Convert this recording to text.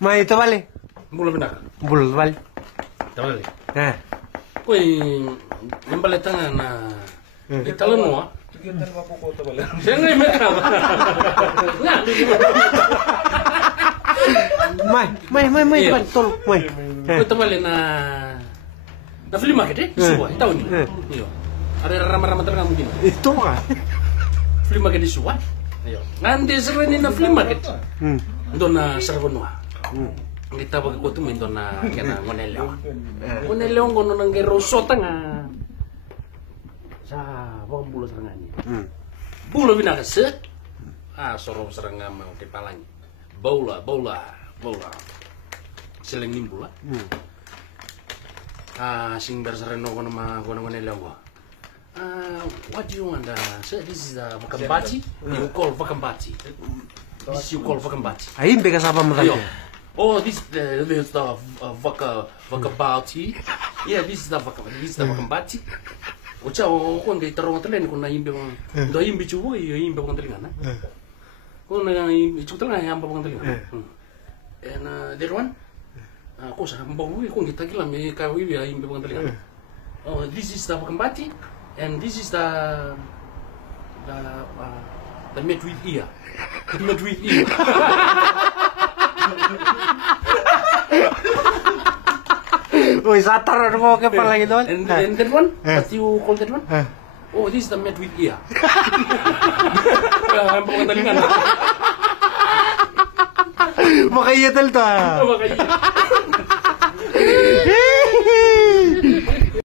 Mai itu balik. Bula benak. Bul balik. Tabale. Eh. Koi nembale tangan na. Italo no. Sengai mereka. Nggak di. Mai tol. Mai. Koi tabale na. Na flea market Suwa, tahu ni. Iyo. Ada ramah-ramah terang mungkin. Itu mah. Flea market di Suwa. Iyo. Nanti seruin na flea market. Doon na sarwanwa. Kita bagi ko tumin doon na kena ngonelew. Ngonelew kono nang gerosota nga. Sa bawang bulo serangani. Bulo binaga set. Soro serangam mau kepalanya. Bola. Seleng nimbula. Sing bersareno kono ma kono ngonelew ko. What do you want? This is the Vakambati. You call Vakambati. This you call Vakambati. Aí pega apa mata. Oh, this is the Vakambati. Yeah, this is the Vakambati. Ocha o kon ga tarong telen kon na imbe mo. Do imbe chuo imbe kon telinga na. Kon na imbe chuo telinga imbe kon telinga. And the other one, ko sa mbawu kon kita kila me ka wi imbe kon telinga. Oh, this is the Vakambati and this is the met with ear. The met with ear. Woi, satar mo kepala gitu. And that one, what you call that one? Oh, this is the met with ear. Bukan telinga. Makanya tel tuh. Makanya.